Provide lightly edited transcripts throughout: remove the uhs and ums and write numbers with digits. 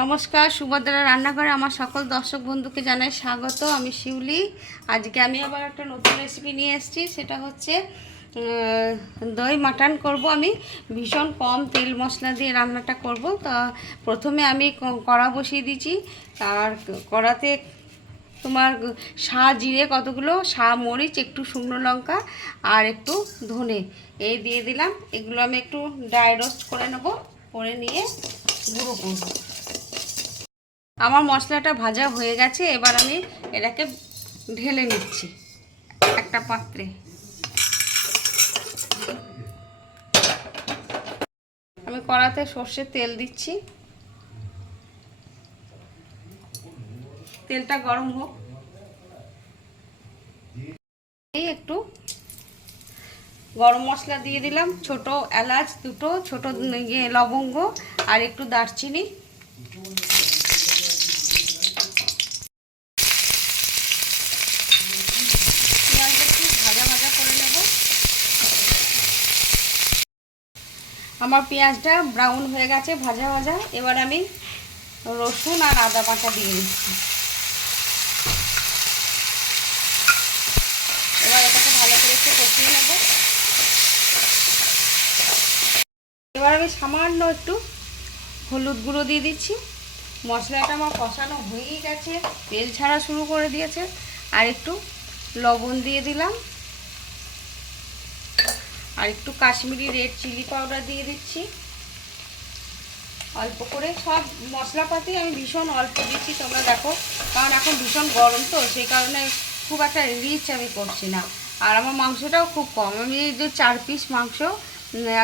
নমস্কার, সুভদ্রা রান্নাঘরে আমার সকল দর্শক বন্ধুকে জানাই স্বাগত। আমি শিউলি। আজকে আমি আবার একটা নতুন রেসিপি নিয়ে এসেছি। সেটা হচ্ছে দই মাটন করব। আমি ভীষণ কম তেল মশলা দিয়ে রান্নাটা করব। তা প্রথমে আমি কড়া বসিয়ে দিয়েছি। আর কড়াতে তোমার জিরে কতগুলো, মরিচ, একটু শুকনো লঙ্কা আর একটু ধনে এই দিয়ে দিলাম। এগুলো আমি একটু ড্রাই রোস্ট করে নেব, করে নিয়ে গুঁড়ো করব। আমার মশলাটা ভাজা হয়ে গেছে। এবার আমি এটাকে ঢেলে নিচ্ছি একটা পাত্রে। আমি কড়াতে সর্ষের তেল দিচ্ছি। তেলটা গরম হোক। একটু গরম মশলা দিয়ে দিলাম, ছোট এলাচ দুটো, ছোট লবঙ্গ আর একটু দারচিনি। ভাজা ভাজা করে নেব। আমার পেঁয়াজটা ব্রাউন হয়ে গেছে, ভাজা ভাজা। এবার আমি রসুন আর আদা বাটা দিয়ে দিচ্ছি। এবার এটাকে ভালো করে একটু কষিয়ে নেব। এবার আমি সামান্য একটু হলুদ গুঁড়ো দিয়ে দিচ্ছি। মশলাটা আমার কষানো হয়েই গেছে, তেল ছাড়া শুরু করে দিয়েছে। আর একটু লবণ দিয়ে দিলাম, আর একটু কাশ্মীরি রেড চিলি পাউডার দিয়ে দিচ্ছি অল্প করে। সব মশলাপাতি আমি ভীষণ অল্প দিচ্ছি, তোমরা দেখো, কারণ এখন ভীষণ গরম তো, সেই কারণে খুব একটা রিচ আমি করছি না। আর আমার মাংসটাও খুব কম। আমি এই যে 4 পিস মাংস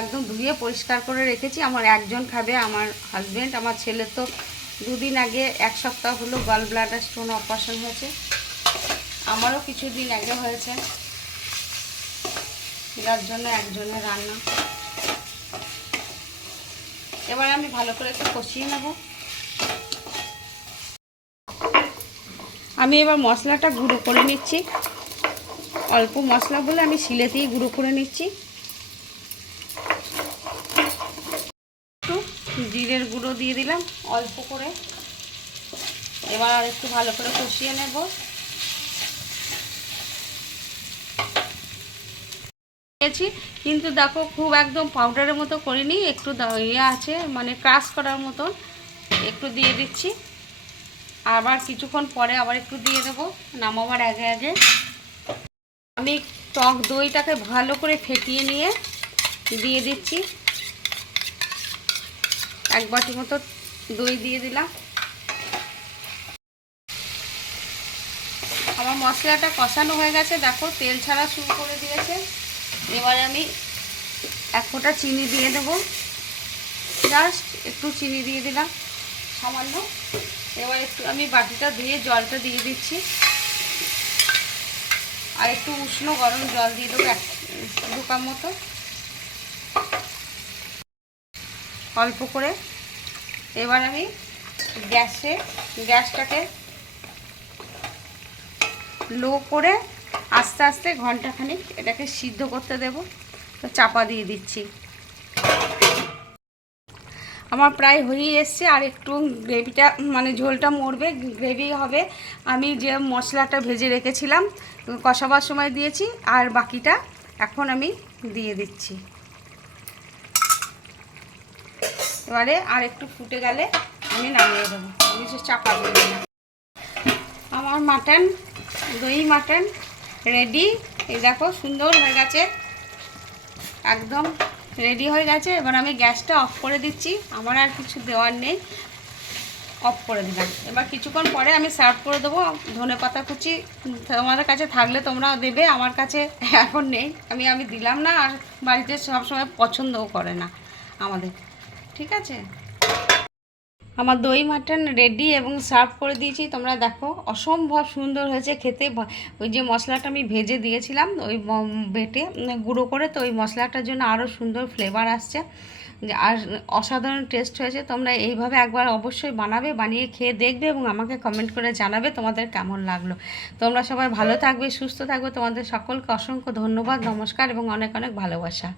একদম ধুয়ে পরিষ্কার করে রেখেছি। আমার একজন খাবে, আমার হাজব্যান্ড। আমার ছেলে তো 2 দিন আগে, 1 সপ্তাহ হলো গল ব্লাডার স্টোন অপারেশন হয়েছে। আমারও কিছুদিন আগে হয়েছে, যার জন্য একজনের রান্না। এবার আমি ভালো করে একটু কষিয়ে নেব। আমি এবার মশলাটা গুঁড়ো করে নিচ্ছি। অল্প মশলা বলে আমি শিলেতেই গুঁড়ো করে নিচ্ছি। একটু জিরের গুঁড়ো দিয়ে দিলাম অল্প করে। এবার আর একটু ভালো করে কষিয়ে নেব। কিন্তু দেখো, খুব একদম পাউডারের মতো করিনি, একটু ইয়ে আছে, মানে ক্রাশ করার মতন একটু দিয়ে দিচ্ছি। আবার কিছুক্ষণ পরে আবার একটু দিয়ে দেবো নামাবার আগে আগে। আমি টক দইটাকে ভালো করে ফেটিয়ে নিয়ে দিয়ে দিচ্ছি। 1 বাটি মতো দই দিয়ে দিলাম। আমার মশলাটা কষানো হয়ে গেছে, দেখো তেল ছাড়া শুরু করে দিয়েছে। এবারে আমি 1 ফোঁটা চিনি দিয়ে দেবো, জাস্ট একটু চিনি দিয়ে দিলাম সামান্য। এবার একটু আমি বাটিটা ধুয়ে জলটা দিয়ে দিচ্ছি, আর একটু উষ্ণ গরম জল দিয়ে দেবো 1 কাপ মতো অল্প করে। এবার আমি গ্যাসটাকে লো করে আস্তে আস্তে ঘন্টাখানিক এটাকে সিদ্ধ করতে দেব। তো চাপা দিয়ে দিচ্ছি। আমার প্রায় হয়েই এসছে, আর একটু গ্রেভিটা, মানে ঝোলটা মরবে, গ্রেভি হবে। আমি যে মশলাটা ভেজে রেখেছিলাম কষাবার সময় দিয়েছি, আর বাকিটা এখন আমি দিয়ে দিচ্ছি। এবারে আর একটু ফুটে গেলে আমি নামিয়ে দেবো। আমি চাপা দিয়ে দিলাম। আমার মাটন, দই মাটন রেডি। এই দেখো সুন্দর হয়ে গেছে, একদম রেডি হয়ে গেছে। এবার আমি গ্যাসটা অফ করে দিচ্ছি, আমার আর কিছু দেওয়ার নেই, অফ করে দিলাম। এবার কিছুক্ষণ পরে আমি সার্ভ করে দেবো। ধনেপাতা কুচি তোমাদের কাছে থাকলে তোমরা দেবে, আমার কাছে এখন নেই। আমি দিলাম না, আর বাড়িতে সবসময় পছন্দও করে না আমাদের। ঠিক আছে, আমার দই মাটন রেডি এবং সার্ভ করে দিয়েছি। তোমরা দেখো, অসম্ভব সুন্দর হয়েছে খেতে। ওই যে মশলাটা আমি ভেজে দিয়েছিলাম ওই বেটে গুঁড়ো করে, তো ওই মশলাটার জন্য আরও সুন্দর ফ্লেভার আসছে, আর অসাধারণ টেস্ট হয়েছে। তোমরা এইভাবে একবার অবশ্যই বানাবে, বানিয়ে খেয়ে দেখবে এবং আমাকে কমেন্ট করে জানাবে তোমাদের কেমন লাগলো। তোমরা সবাই ভালো থাকবে, সুস্থ থাকবে। তোমাদের সকলকে অসংখ্য ধন্যবাদ, নমস্কার এবং অনেক অনেক ভালোবাসা।